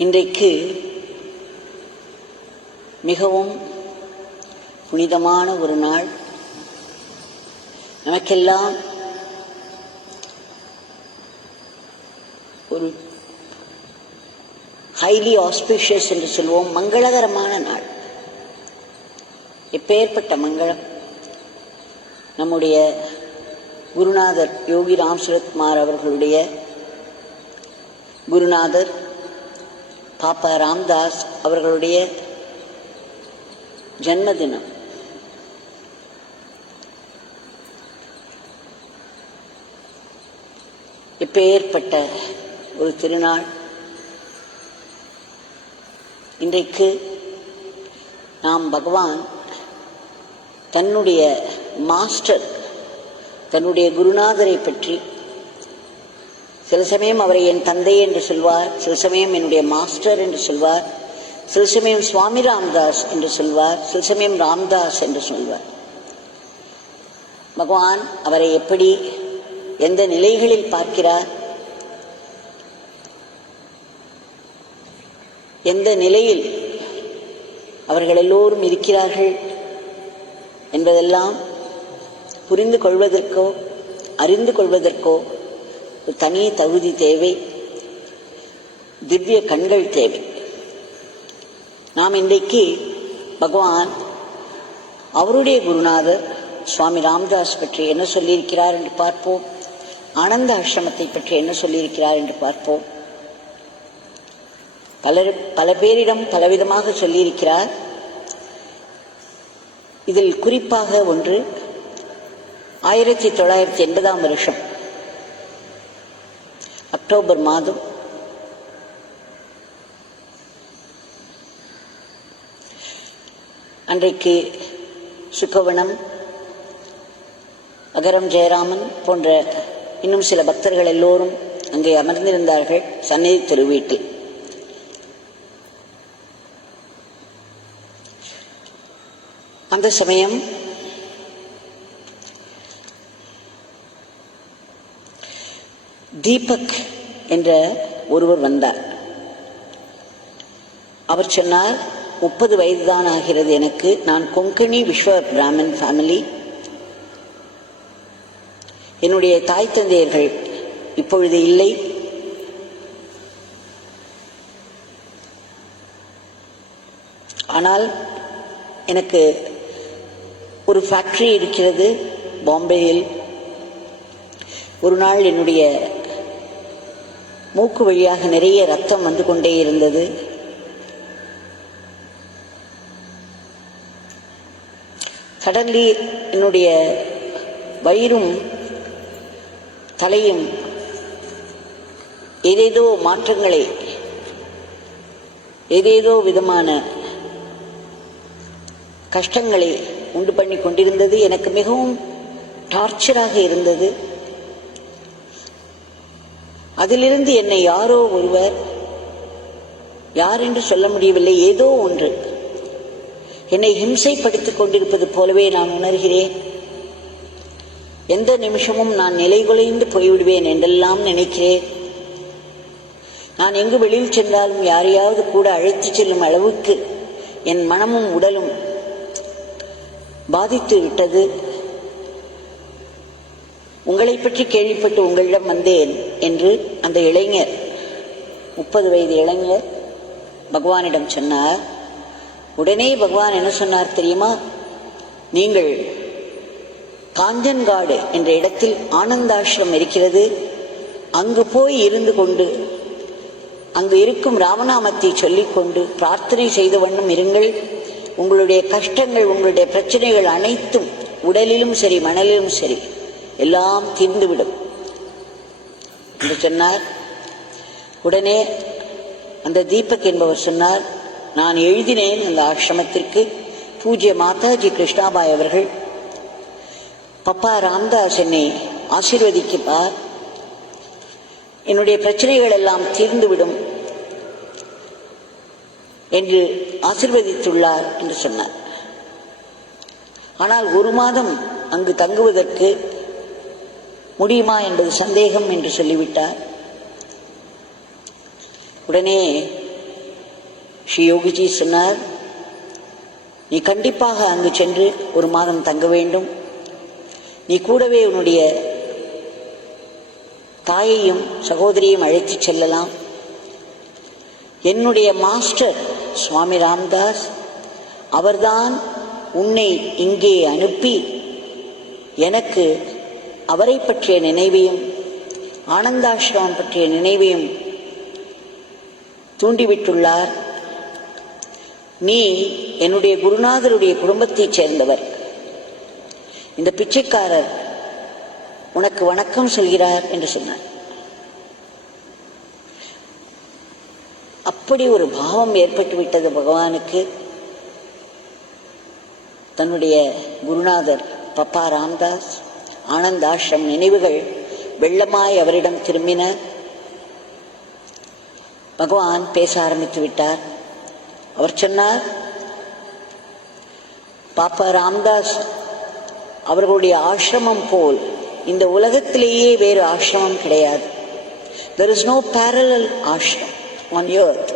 இன்றைக்கு மிகவும் புனிதமான ஒரு நாள். நமக்கெல்லாம் ஒரு ஹைலி ஆஸ்பிஷியஸ் என்று சொல்வோம், மங்களகரமான நாள். எப்பேற்பட்ட மங்களம்! நம்முடைய குருநாதர் யோகி ராம் சுரத்குமார் அவர்களுடைய குருநாதர் பாப்பா ராம்தாஸ் அவர்களுடைய ஜன்மதினம். எப்பேற்பட்ட ஒரு திருநாள்! இன்றைக்கு நாம் பகவான் தன்னுடைய மாஸ்டர், தன்னுடைய குருநாதரை பற்றி, சில சமயம் அவரை என் தந்தை என்று சொல்வார், சில சமயம் என்னுடைய மாஸ்டர் என்று சொல்வார், சில சமயம் சுவாமி ராம்தாஸ் என்று சொல்வார், சில சமயம் ராம்தாஸ் என்று சொல்வார். பகவான் அவரை எப்படி, எந்த நிலைகளில் பார்க்கிறார், எந்த நிலையில் அவர்கள் எல்லோரும் இருக்கிறார்கள் என்பதெல்லாம் புரிந்து கொள்வதற்கோ அறிந்து கொள்வதற்கோ ஒரு தனி தகுதி தேவை, திவ்ய கண்கள் தேவை. நாம் இன்றைக்கு பகவான் அவருடைய குருநாதர் சுவாமி ராம்தாஸ் பற்றி என்ன சொல்லியிருக்கிறார் என்று பார்ப்போம். ஆனந்த ஆசிரமத்தை பற்றி என்ன சொல்லியிருக்கிறார் என்று பார்ப்போம். பல பேரிடம் பலவிதமாக சொல்லியிருக்கிறார். இதில் குறிப்பாக ஒன்று, 1980 வருஷம் அக்டோபர் மாதம் அன்றைக்கு சுக்கவனம், அகரம் ஜெயராமன் போன்ற இன்னும் சில பக்தர்கள் எல்லோரும் அங்கே அமர்ந்திருந்தார்கள் சந்நிதி திருவீட்டில். அந்த சமயம் தீபக் என்ற ஒருவர் வந்தார். அவர் சொன்னார், 30 வயதுதான் ஆகிறது எனக்கு, நான் கொங்கணி விஸ்வ பிராமன் ஃபேமிலி, என்னுடைய தாய் தந்தையர்கள் இப்பொழுது இல்லை, ஆனால் எனக்கு ஒரு ஃபேக்டரி இருக்கிறது பாம்பேயில். ஒரு நாள் என்னுடைய மூக்கு வழியாக நிறைய ரத்தம் வந்து கொண்டே இருந்தது. சடன்லி என்னுடைய வயிறும் தலையும் ஏதேதோ மாற்றங்களை, ஏதேதோ விதமான கஷ்டங்களை உண்டு பண்ணி கொண்டிருந்தது. எனக்கு மிகவும் டார்ச்சராக இருந்தது. அதிலிருந்து என்னை யாரோ ஒருவர், யார் என்று சொல்ல முடியவில்லை, ஏதோ ஒன்று என்னை ஹிம்சைப்படுத்திக் கொண்டிருப்பது போலவே நான் உணர்கிறேன். எந்த நிமிஷமும் நான் நிலைகுலைந்து போய்விடுவேன் என்றெல்லாம் நினைக்கிறேன். நான் எங்கு வெளியில் சென்றாலும் யாரையாவது கூட அழைத்து செல்லும் அளவுக்கு என் மனமும் உடலும் பாதித்து விட்டது. உங்களை பற்றி கேள்விப்பட்டு உங்களிடம் வந்தேன் என்று அந்த இளைஞர், 30 வயது இளைஞர் பகவானிடம் சொன்னார். உடனே பகவான் என்ன சொன்னார் தெரியுமா? நீங்கள் காஞ்சன்காடு என்ற இடத்தில் ஆனந்தாசிரமம் இருக்கிறது, அங்கு போய் இருந்து கொண்டு அங்கு இருக்கும் ராமநாமத்தை சொல்லிக்கொண்டு பிரார்த்தனை செய்த வண்ணம் இருங்கள். உங்களுடைய கஷ்டங்கள், உங்களுடைய பிரச்சனைகள் அனைத்தும் உடலிலும் சரி மனதிலும் சரி எல்லாம் தீர்ந்துவிடும் என்று சொன்னார். உடனே அந்த தீபக் என்பவர் சொன்னார், நான் எழுதினேன் அந்த ஆசிரமத்திற்கு. பூஜ்ய மாதாஜி கிருஷ்ணாபாய் அவர்கள், பப்பா ராம்தாஸ் என்னை ஆசீர்வதிப்பார், என்னுடைய பிரச்சனைகள் எல்லாம் தீர்ந்துவிடும் என்று ஆசீர்வதித்துள்ளார் என்று சொன்னார். ஆனால் 1 மாதம் அங்கு தங்குவதற்கு முடியுமா என்பது சந்தேகம் என்று சொல்லிவிட்டார். உடனே ஸ்ரீ யோகிஜி சொன்னார், நீ கண்டிப்பாக அங்கு சென்று 1 மாதம் தங்க வேண்டும். நீ கூடவே உன்னுடைய தாயையும் சகோதரியையும் அழைத்து செல்லலாம். என்னுடைய மாஸ்டர் சுவாமி ராம்தாஸ் அவர்தான் உன்னை இங்கே அனுப்பி எனக்கு அவரை பற்றிய நினைவையும் ஆனந்தாசிரமம் பற்றிய நினைவையும் தூண்டிவிட்டுள்ளார். நீ என்னுடைய குருநாதருடைய குடும்பத்தைச் சேர்ந்தவர். இந்த பிச்சைக்காரர் உனக்கு வணக்கம் சொல்கிறார் என்று சொன்னார். அப்படி ஒரு பாவம் ஏற்பட்டு விட்டது பகவானுக்கு. தன்னுடைய குருநாதர் பப்பா ராம்தாஸ் ஆனந்தாசிரம் நினைவுகள் வெள்ளமாய் அவரிடம் திரும்பின. பகவான் பேச ஆரம்பித்து விட்டார். அவர் சொன்னார், பாப்பா ராம்தாஸ் அவர்களுடைய ஆசிரமம் போல் இந்த உலகத்திலேயே வேறு ஆசிரமம் கிடையாது. There is no parallel ashram on earth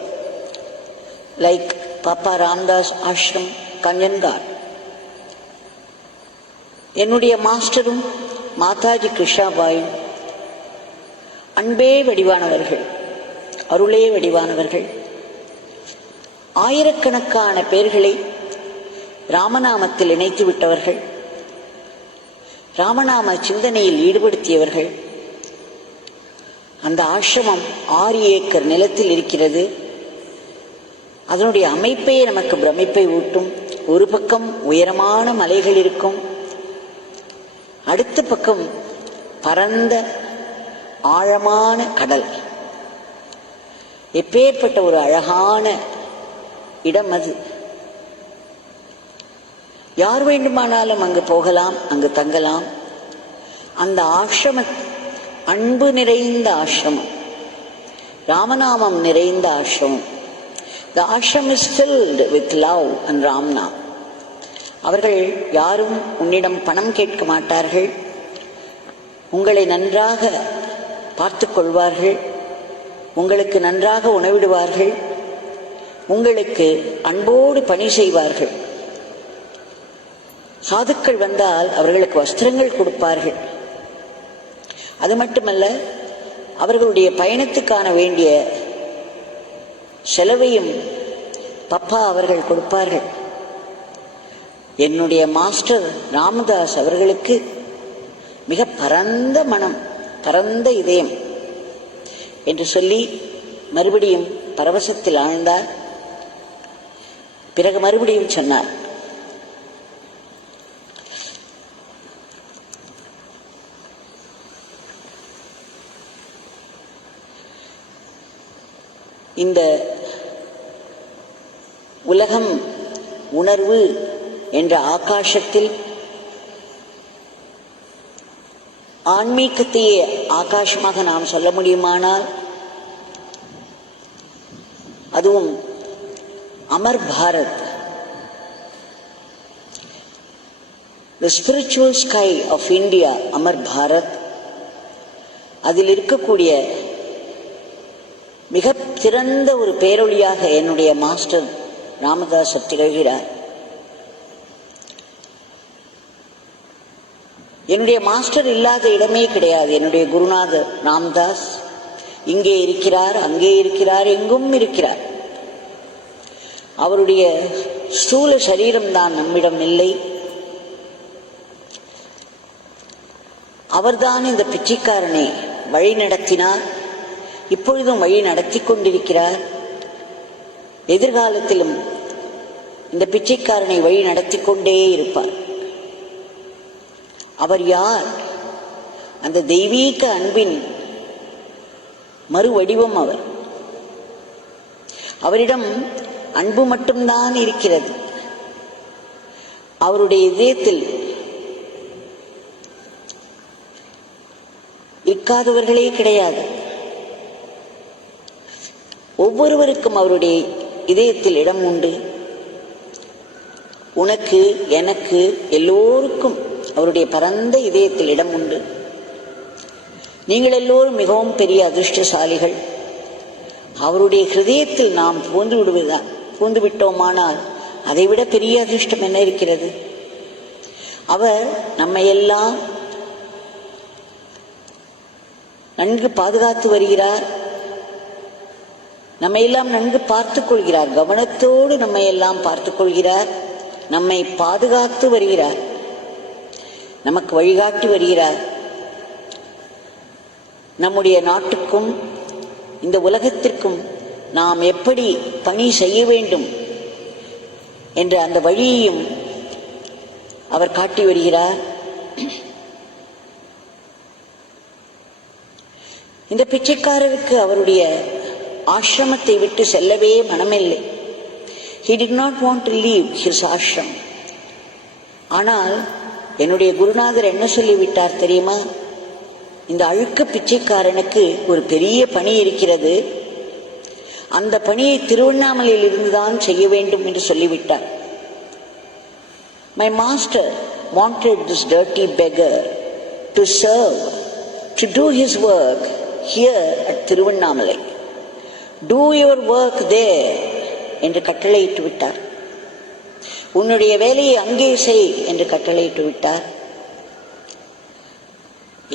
like Papa Ramdas ashram Kanjangar. என்னுடைய மாஸ்டரும் மாதாஜி கிருஷ்ணாபாயும் அன்பே வடிவானவர்கள், அருளே வடிவானவர்கள். ஆயிரக்கணக்கான பேர்களை ராமநாமத்தில் இணைத்து விட்டவர்கள், ராமநாம சிந்தனையில் ஈடுபடுத்தியவர்கள். அந்த ஆசிரமம் 6 ஏக்கர் நிலத்தில் இருக்கிறது. அதனுடைய அமைப்பே நமக்கு பிரமிப்பை ஊட்டும். ஒரு பக்கம் உயரமான மலைகள் இருக்கும், அடுத்த பக்கம் பரந்த ஆழமான கடல். எப்பேற்பட்ட ஒரு அழகான இடம் அது! யார் வேண்டுமானாலும் அங்கு போகலாம், அங்கு தங்கலாம். அந்த ஆசிரமம் அன்பு நிறைந்த ஆசிரமம், ராமநாமம் நிறைந்த ஆசிரமம். The ashram is filled with love and Ramnam. அவர்கள் யாரும் உன்னிடம் பணம் கேட்க மாட்டார்கள். உங்களை நன்றாக பார்த்து கொள்வார்கள், உங்களுக்கு நன்றாக உணவிடுவார்கள், உங்களுக்கு அன்போடு பணி செய்வார்கள். சாதுக்கள் வந்தால் அவர்களுக்கு வஸ்திரங்கள் கொடுப்பார்கள். அது மட்டுமல்ல, அவர்களுடைய பயணத்துக்கான வேண்டிய செலவையும் பப்பா அவர்கள் கொடுப்பார்கள். என்னுடைய மாஸ்டர் ராமதாஸ் அவர்களுக்கு மிக பரந்த மனம், பரந்த இதயம் என்று சொல்லி மறுபடியும் பரவசத்தில் ஆழ்ந்தார். பிறகு மறுபடியும் சொன்னார், இந்த உலகம் உணர்வு என்ற ஆகாசத்தில் ஆன்மீகத்தையே ஆகாசமாக நாம் சொல்ல முடியுமானால் அதுவும் Amar Bharat, the spiritual sky of India, Amar Bharat, அதில் இருக்கக்கூடிய மிக சிறந்த ஒரு பேரொளியாக என்னுடைய மாஸ்டர் ராமதாஸ் திகழ்கிறார். என்னுடைய மாஸ்டர் இல்லாத இடமே கிடையாது. என்னுடைய குருநாதர் ராமதாஸ் இங்கே இருக்கிறார், அங்கே இருக்கிறார், எங்கும் இருக்கிறார். அவருடைய ஸ்தூல சரீரம்தான் நம்மிடம் இல்லை. அவர்தான் இந்த பிச்சைக்காரனை வழி நடத்தினார், இப்பொழுதும் வழி நடத்தி கொண்டிருக்கிறார். எதிர்காலத்திலும் இந்த பிச்சைக்காரனை வழி நடத்தி கொண்டே இருப்பார். அவர் யார்? அந்த தெய்வீக அன்பின் மறு வடிவம் அவர். அவரிடம் அன்பு மட்டும்தான் இருக்கிறது. அவருடைய இதயத்தில் இருக்காதவர்களே கிடையாது. ஒவ்வொருவருக்கும் அவருடைய இதயத்தில் இடம் உண்டு. உனக்கு, எனக்கு, எல்லோருக்கும் அவருடைய பரந்த இதயத்தில் இடம் உண்டு. நீங்கள் எல்லோரும் மிகவும் பெரிய அதிர்ஷ்டசாலிகள். அவருடைய ஹிருதயத்தில் நாம் புகுந்து விடுவதுதான் பூந்து விட்டோமானால் அதைவிட பெரிய அதிர்ஷ்டம் என்ன இருக்கிறது? அவர் நம்மையெல்லாம் நன்கு பாதுகாத்து வருகிறார், நம்மையெல்லாம் நன்கு பார்த்துக் கொள்கிறார், கவனத்தோடு நம்மையெல்லாம் பார்த்துக் கொள்கிறார், நம்மை பாதுகாத்து வருகிறார், நமக்கு வழிகாட்டி வருகிறார். நம்முடைய நாட்டுக்கும் இந்த உலகத்திற்கும் நாம் எப்படி பணி செய்ய வேண்டும் என்ற அந்த வழியையும் அவர் காட்டி வருகிறார். இந்த பிச்சைக்காரருக்கு அவருடைய ஆசிரமத்தை விட்டு செல்லவே மனமில்லை. He did not want to leave his ashram. ஆனால் என்னுடைய குருநாதர் என்ன சொல்லிவிட்டார் தெரியுமா? இந்த அழுக்க பிச்சைக்காரனுக்கு ஒரு பெரிய பணி இருக்கிறது, அந்த பணியை திருவண்ணாமலையில் இருந்துதான் செய்ய வேண்டும் என்று சொல்லிவிட்டார். My master wanted this dirty beggar to serve, to do his work here at Tiruvannamalai. Do your work there என்று கட்டளையிட்டு விட்டார். உன்னுடைய வேலையை அங்கே செய் என்று கட்டளையிட்டு விட்டார்.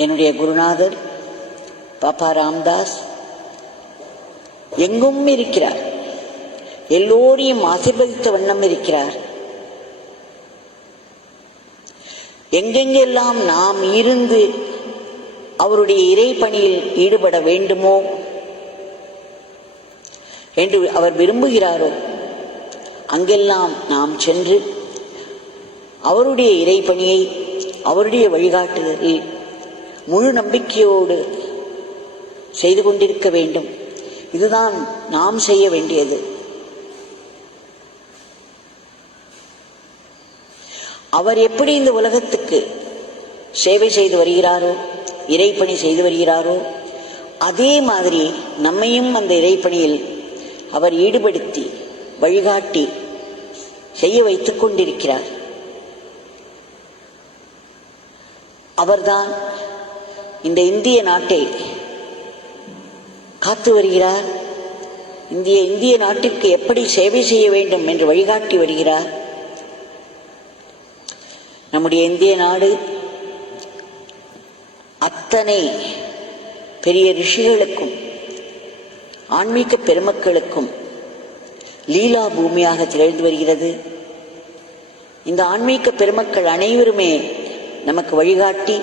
என்னுடைய குருநாதர் பாப்பா ராம்தாஸ் எங்கும் இருக்கிறார், எல்லோரையும் ஆசீர்வதித்த வண்ணம் இருக்கிறார். எங்கெங்கெல்லாம் நாம் இருந்து அவருடைய இறை பணியில் ஈடுபட வேண்டுமோ என்று அவர் விரும்புகிறாரோ அங்கெல்லாம் நாம் சென்று அவருடைய இறை பணியை, அவருடைய வழிகாட்டுதலில் முழு நம்பிக்கையோடு செய்து கொண்டிருக்க வேண்டும். இதுதான் நாம் செய்ய வேண்டியது. அவர் எப்படி இந்த உலகத்துக்கு சேவை செய்து வருகிறாரோ, இறைப்பணி செய்து வருகிறாரோ, அதே மாதிரி நம்மையும் அந்த இறைப்பணியில் அவர் ஈடுபடுத்தி வழிகாட்டி செய்ய வைத்துக் கொண்டிருக்கிறார். அவர்தான் இந்த இந்திய நாட்டை காத்து வருகிறார். இந்திய நாட்டிற்கு எப்படி சேவை செய்ய வேண்டும் என்று வழிகாட்டி வருகிறார். நம்முடைய இந்திய நாடு அத்தனை பெரிய ரிஷிகளுக்கும் ஆன்மீக பெருமக்களுக்கும் லீலா பூமியாக திகழ்ந்து வருகிறது. இந்த ஆன்மீக பெருமக்கள் அனைவருமே நமக்கு வழிகாட்டி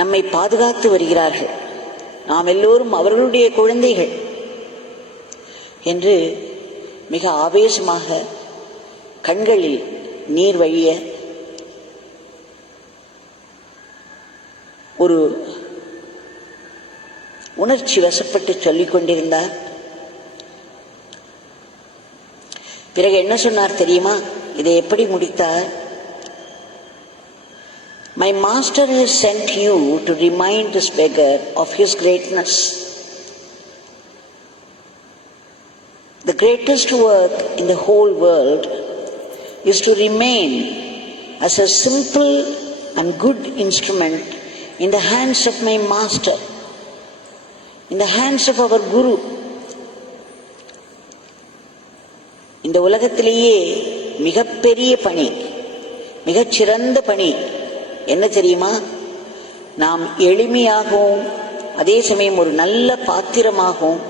நம்மை பாதுகாத்து வருகிறார்கள். நாம் எல்லோரும் அவர்களுடைய குழந்தைகள் என்று மிக ஆவேசமாக கண்களில் நீர் வழிய ஒரு உணர்ச்சி வசப்பட்டு சொல்லிக் கொண்டிருந்தார். பிறகு என்ன சொன்னார் தெரியுமா? இதை எப்படி முடித்தார்? My master has sent you to remind this beggar of his greatness. The greatest work in the whole world is to remain as a simple and good instrument in the hands of my master, in the hands of our Guru. இந்த உலகத்திலேயே மிகப்பெரிய பணி, மிகச்சிறந்த பணி என்ன தெரியுமா? நாம் எளிமையாகவும் அதே சமயம் ஒரு நல்ல பாத்திரமாகவும்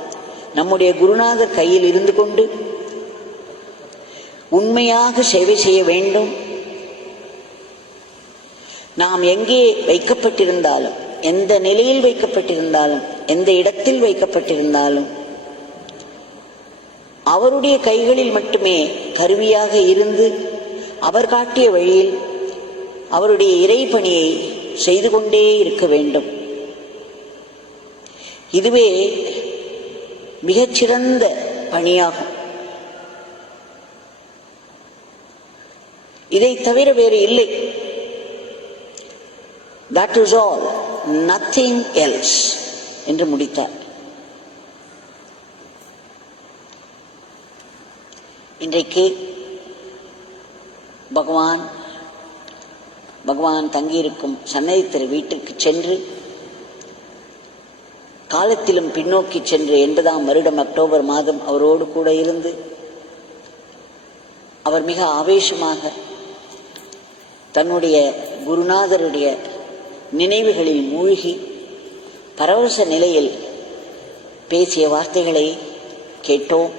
நம்முடைய குருநாதர் கையில் இருந்து கொண்டு உண்மையாக சேவை செய்ய வேண்டும். நாம் எங்கே வைக்கப்பட்டிருந்தாலும், எந்த நிலையில் வைக்கப்பட்டிருந்தாலும், எந்த இடத்தில் வைக்கப்பட்டிருந்தாலும் அவருடைய கைகளில் மட்டுமே கருவியாக இருந்து அவர் காட்டிய வழியில் அவருடைய இறைப்பணியை செய்து கொண்டே இருக்க வேண்டும். இதுவே மிகச்சிறந்த பணியாகும். இதை தவிர வேறு இல்லை. That is all, nothing else என்று முடித்தார். இன்றைக்கு பகவான் தங்கியிருக்கும் சன்னதி திரு வீட்டிற்கு சென்று காலத்திலும் பின்னோக்கி சென்று 80ஆம் வருடம் அக்டோபர் மாதம் அவரோடு கூட இருந்து அவர் மிக ஆவேசமாக தன்னுடைய குருநாதருடைய நினைவுகளில் மூழ்கி பரவச நிலையில் பேசிய வார்த்தைகளை கேட்டோம்.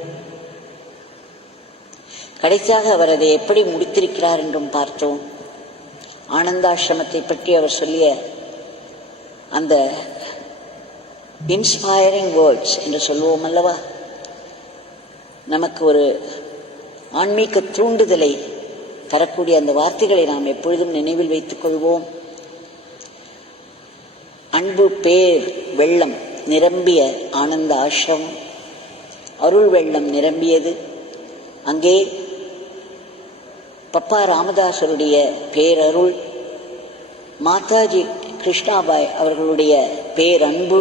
கடைசியாக அவர் அதை எப்படி முடித்திருக்கிறார் என்றும் பார்த்தோம். ஆனந்தாசிரமத்தை பற்றி அவர் சொல்லிய அந்த இன்ஸ்பைரிங் வேர்ட்ஸ் என்று சொல்லுவோம் அல்லவா, நமக்கு ஒரு ஆன்மீக தூண்டுதலை தரக்கூடிய அந்த வார்த்தைகளை நாம் எப்பொழுதும் நினைவில் வைத்துக் கொள்வோம். அன்பு பேர் வெள்ளம் நிரம்பிய ஆனந்த ஆசிரமம், அருள் வெள்ளம் நிரம்பியது. அங்கே பப்பா ராமதாசருடைய பேரருள், மாதாஜி கிருஷ்ணாபாய் அவர்களுடைய பேரன்பு,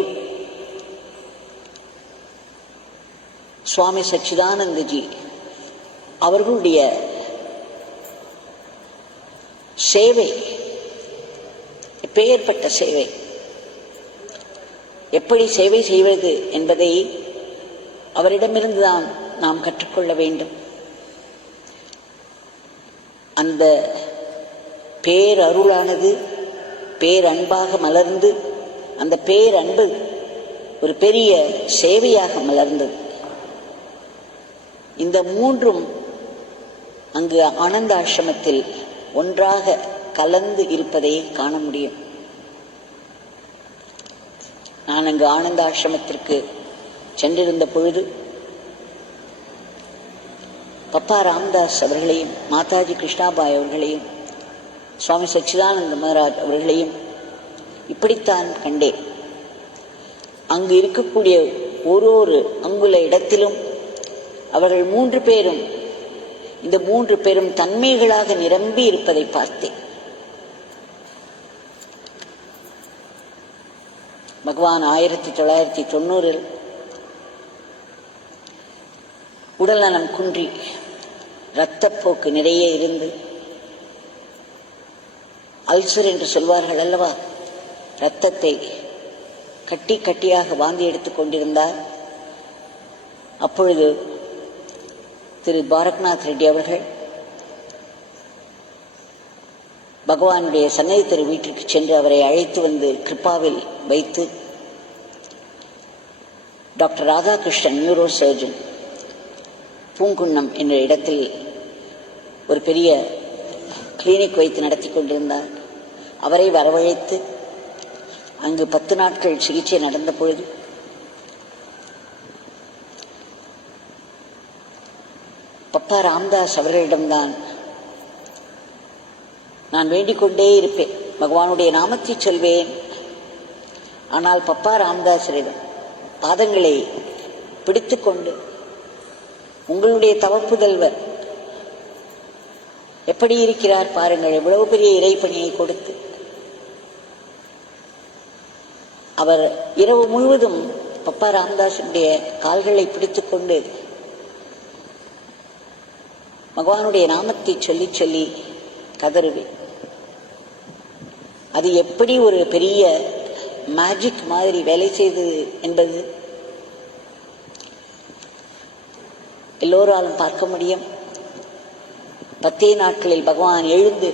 சுவாமி சச்சிதானந்தஜி அவர்களுடைய சேவை, பெயர்பட்ட சேவை, எப்படி சேவை செய்வது என்பதை அவரிடமிருந்து தான் நாம் கற்றுக்கொள்ள வேண்டும். அந்த பேரருளானது பேரன்பாக மலர்ந்து, அந்த பேரன்பு ஒரு பெரிய சேவையாக மலர்ந்தது. இந்த மூன்றும் அங்கு ஆனந்த ஆசிரமத்தில் ஒன்றாக கலந்து இருப்பதை காண முடியும். நான் அங்கு ஆனந்த ஆசிரமத்திற்கு சென்றிருந்த பொழுது பப்பா ராமதாஸ் அவர்களையும், மாதாஜி கிருஷ்ணாபாய் அவர்களையும், சுவாமி சச்சிதானந்த மகாராஜ் அவர்களையும் இப்படித்தான் கண்டேன். அங்கு இருக்கக்கூடிய ஒரு அங்குல இடத்திலும் அவர்கள் மூன்று பேரும், இந்த மூன்று பேரும் தன்மைகளாக நிரம்பி இருப்பதை பார்த்தேன். பகவான் 1990 உடல்நலம் குன்றி இரத்தப்போக்கு நிறைய இருந்து, அல்சர் என்று சொல்வார்கள் அல்லவா, இரத்தத்தை கட்டி கட்டியாக வாந்தி எடுத்துக் கொண்டிருந்தார். அப்பொழுது திரு பாரக்நாத் ரெட்டி அவர்கள் பகவானுடைய சன்னதி தெரு வீட்டிற்கு சென்று அவரை அழைத்து வந்து கிருப்பாவில் வைத்து, டாக்டர் ராதாகிருஷ்ணன் நியூரோ சர்ஜன் பூங்குன்னம் என்ற இடத்தில் ஒரு பெரிய கிளினிக் வைத்து நடத்தி கொண்டிருந்தார். அவரை வரவழைத்து அங்கு 10 நாட்கள் சிகிச்சை நடந்த பொழுது பப்பா ராமதாஸ் அவர்களிடம்தான் நான் வேண்டிக் கொண்டே இருப்பேன், பகவானுடைய நாமத்தை சொல்வேன். ஆனால் பப்பா ராமதாசரிடம் பாதங்களை பிடித்துக்கொண்டு, உங்களுடைய தவப்புதல்வர் எப்படி இருக்கிறார் பாருங்கள், எவ்வளவு பெரிய இறைப்பணியை கொடுத்து. அவர் இரவு முழுவதும் பப்பா ராமதாசுடைய கால்களை பிடித்துக்கொண்டு பகவானுடைய நாமத்தை சொல்லி சொல்லி கதறுவேன். அது எப்படி ஒரு பெரிய மேஜிக் மாதிரி வேலை செய்தது என்பது எல்லோராலும் பார்க்க முடியும். 10 நாட்களில் பகவான் எழுந்து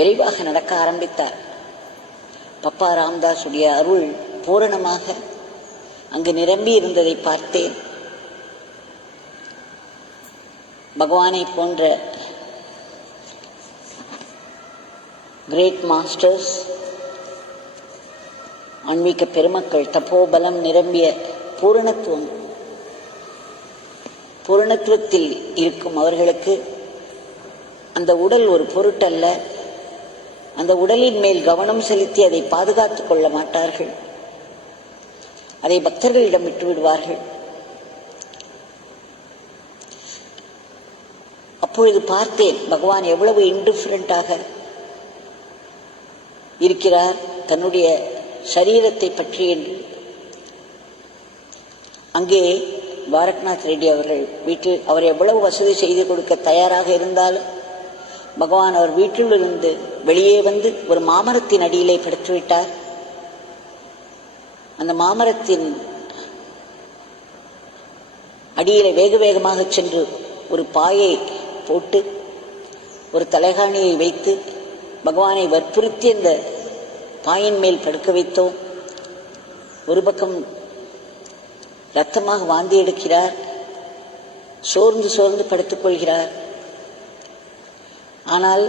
விரைவாக நடக்க ஆரம்பித்தார். பப்பா ராமதாசுடைய அருள் பூரணமாக அங்கு நிரம்பி இருந்ததை பார்த்தேன். பகவானை போன்ற கிரேட் மாஸ்டர்ஸ், ஆன்மீக பெருமக்கள், தபோபலம் நிரம்பிய பூரணத்துவத்தில் இருக்கும் அவர்களுக்கு அந்த உடல் ஒரு பொருட்டல்ல. அந்த உடலின் மேல் கவனம் செலுத்தி அதை பாதுகாத்துக் கொள்ள மாட்டார்கள். அதை பக்தர்களிடம் விட்டு விடுவார்கள். அப்பொழுது பார்த்தேன் பகவான் எவ்வளவு இன்டிஃபரண்டாக இருக்கிறார் தன்னுடைய சரீரத்தை பற்றி என்று. அங்கே பாரக்நாத் ரெட்டி அவர்கள் வீட்டில் அவர் எவ்வளவு வசதி செய்து கொடுக்க தயாராக இருந்தாலும் பகவான் அவர் வீட்டிலிருந்து வெளியே வந்து ஒரு மாமரத்தின் அடியிலே படுத்துவிட்டார். அந்த மாமரத்தின் அடியில வேக வேகமாக சென்று ஒரு பாயை போட்டு ஒரு தலைகாணியை வைத்து பகவானை வற்புறுத்தி அந்த பாயின் மேல் படுக்க வைத்தோம். ஒரு பக்கம் இரத்தமாக வாந்தி எடுக்கிறார், சோர்ந்து சோர்ந்து படுத்துக் கொள்கிறார். ஆனால்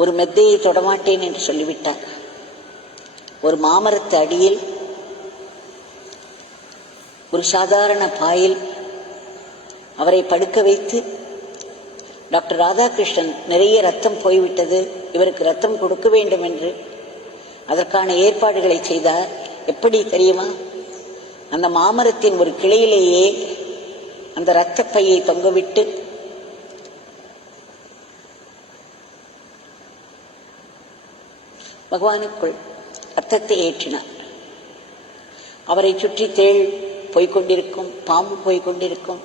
ஒரு மெத்தையை தொடமாட்டேன் என்று சொல்லிவிட்டார். ஒரு மாமரத்து அடியில் ஒரு சாதாரண பாயில் அவரை படுக்க வைத்து, டாக்டர் ராதாகிருஷ்ணன் நிறைய ரத்தம் போய்விட்டது, இவருக்கு ரத்தம் கொடுக்க வேண்டும் என்று அதற்கான ஏற்பாடுகளை செய்தார். எப்படி தெரியுமா? அந்த மாமரத்தின் ஒரு கிளையிலேயே அந்த இரத்த பையை தொங்கவிட்டு பகவானுக்குள் ரத்தத்தை ஏற்றினார். அவரை சுற்றி தேள் போய்கொண்டிருக்கும், பாம்பு போய்கொண்டிருக்கும்,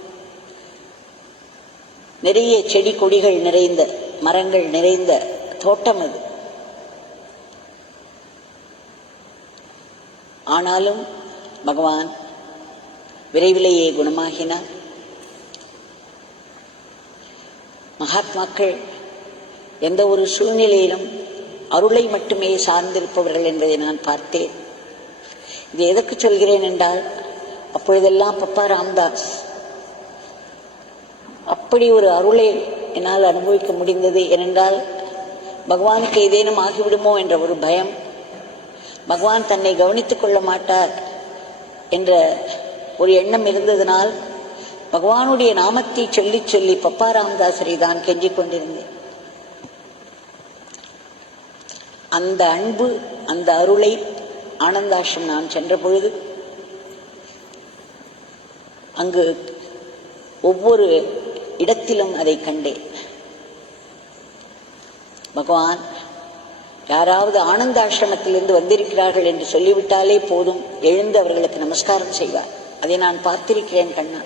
நிறைய செடி கொடிகள் நிறைந்த, மரங்கள் நிறைந்த தோட்டம் அது. ஆனாலும் பகவான் விரைவிலேயே குணமாகினார். மகாத்மாக்கள் எந்த ஒரு சூழ்நிலையிலும் அருளை மட்டுமே சார்ந்திருப்பவர்கள் என்பதை நான் பார்த்தேன். இது எதற்கு சொல்கிறேன் என்றால், அப்பொழுதெல்லாம் பப்பா ராம்தாஸ் அப்படி ஒரு அருளை என்னால் அனுபவிக்க முடிந்தது. ஏனென்றால் பகவானுக்கு ஏதேனும் ஆகிவிடுமோ என்ற ஒரு பயம், பகவான் தன்னை கவனித்துக் கொள்ள மாட்டார் என்ற ஒரு எண்ணம் இருந்ததனால் பகவானுடைய நாமத்தை சொல்லி சொல்லி பப்பா ராமதாசரை தான் கெஞ்சிக் கொண்டிருந்தேன். அந்த அன்பு, அந்த அருளை ஆனந்தாஷ்ரம் நான் சென்ற பொழுது அங்கு ஒவ்வொரு இடத்திலும் அதை கண்டேன். பகவான் யாராவது ஆனந்தாசிரமத்திலிருந்து வந்திருக்கிறார்கள் என்று சொல்லிவிட்டாலே போதும், எழுந்து அவர்களுக்கு நமஸ்காரம் செய்வார். அதை நான் பார்த்திருக்கிறேன் கண்ணா.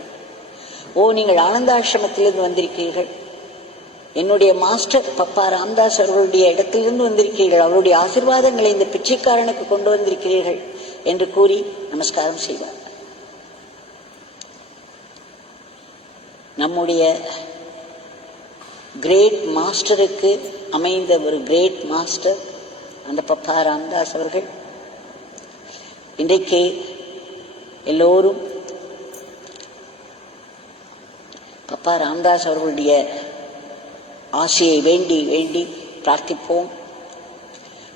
ஓ, நீங்கள் ஆனந்தாசிரமத்திலிருந்து வந்திருக்கிறீர்கள், என்னுடைய மாஸ்டர் பப்பா ராம்தாஸ் அவர்களுடைய இடத்திலிருந்து வந்திருக்கிறீர்கள், அவருடைய ஆசீர்வாதங்களை இந்த பிச்சைக்காரனுக்கு கொண்டு வந்திருக்கிறீர்கள் என்று கூறி நமஸ்காரம் செய்வார். நம்முடைய கிரேட் மாஸ்டருக்கு அமைந்த ஒரு கிரேட் மாஸ்டர் அந்த பப்பா ராம்தாஸ் அவர்கள். இன்றைக்கு எல்லோரும் பப்பா ராம்தாஸ் அவர்களுடைய ஆசையை வேண்டி வேண்டி பிரார்த்திப்போம்.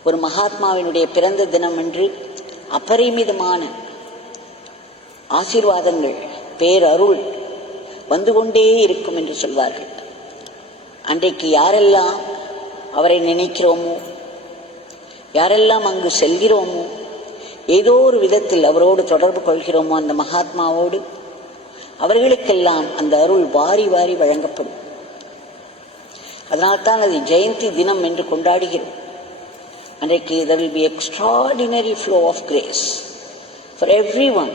ஒரு மகாத்மாவினுடைய பிறந்த தினம் அன்று அபரிமிதமான ஆசீர்வாதங்கள், பேரருள் வந்து கொண்டே இருக்கும் என்று சொல்வார்கள். அன்றைக்கு யாரெல்லாம் அவரை நினைக்கிறோமோ, யாரெல்லாம் அங்கு செல்கிறோமோ, ஏதோ ஒரு விதத்தில் அவரோடு தொடர்பு கொள்கிறோமோ, அந்த மகாத்மாவோடு, அவர்களுக்கெல்லாம் அந்த அருள் வாரி வாரி வழங்கப்படும். அதனால்தான் அது ஜெயந்தி தினம் என்று கொண்டாடுகிறோம். அன்றைக்கு there will be extraordinary flow of grace for everyone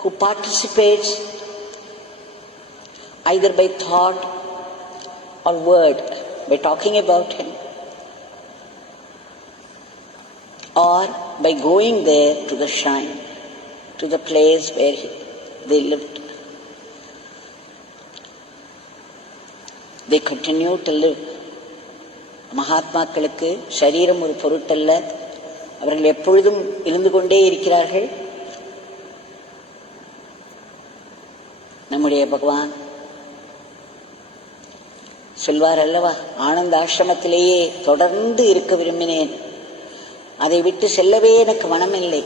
who participates either by thought or word, by talking about him, or by going there to the shrine, to the place where they lived. They continue to live. மகாத்மாக்களுக்கு சரீரம் ஒரு பொருட்டல்ல, அவர்கள் எப்பொழுதும் இருந்து கொண்டே இருக்கிறார்கள். நம்முடைய பகவான் சொல்வார் அல்லவா, ஆனந்த ஆசிரமத்திலேயே தொடர்ந்து இருக்க விரும்பினேன், அதை விட்டு செல்லவே எனக்கு மனமில்லை.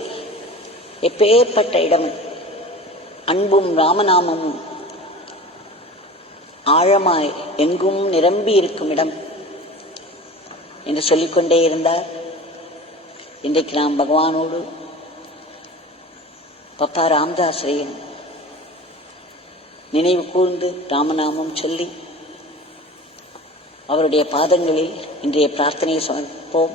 எப்பேற்பட்ட இடம், அன்பும் ராமநாமமும் ஆழமாய் எங்கும் நிரம்பி இருக்கும் இடம் என்று சொல்லிக்கொண்டே இருந்தார். இன்றைக்கு நாம் பகவானோடு பப்பா ராமதாசரையும் நினைவு கூர்ந்து ராமநாமம் சொல்லி அவருடைய பாதங்களில் இன்றைய பிரார்த்தனையை சமர்ப்பிப்போம்.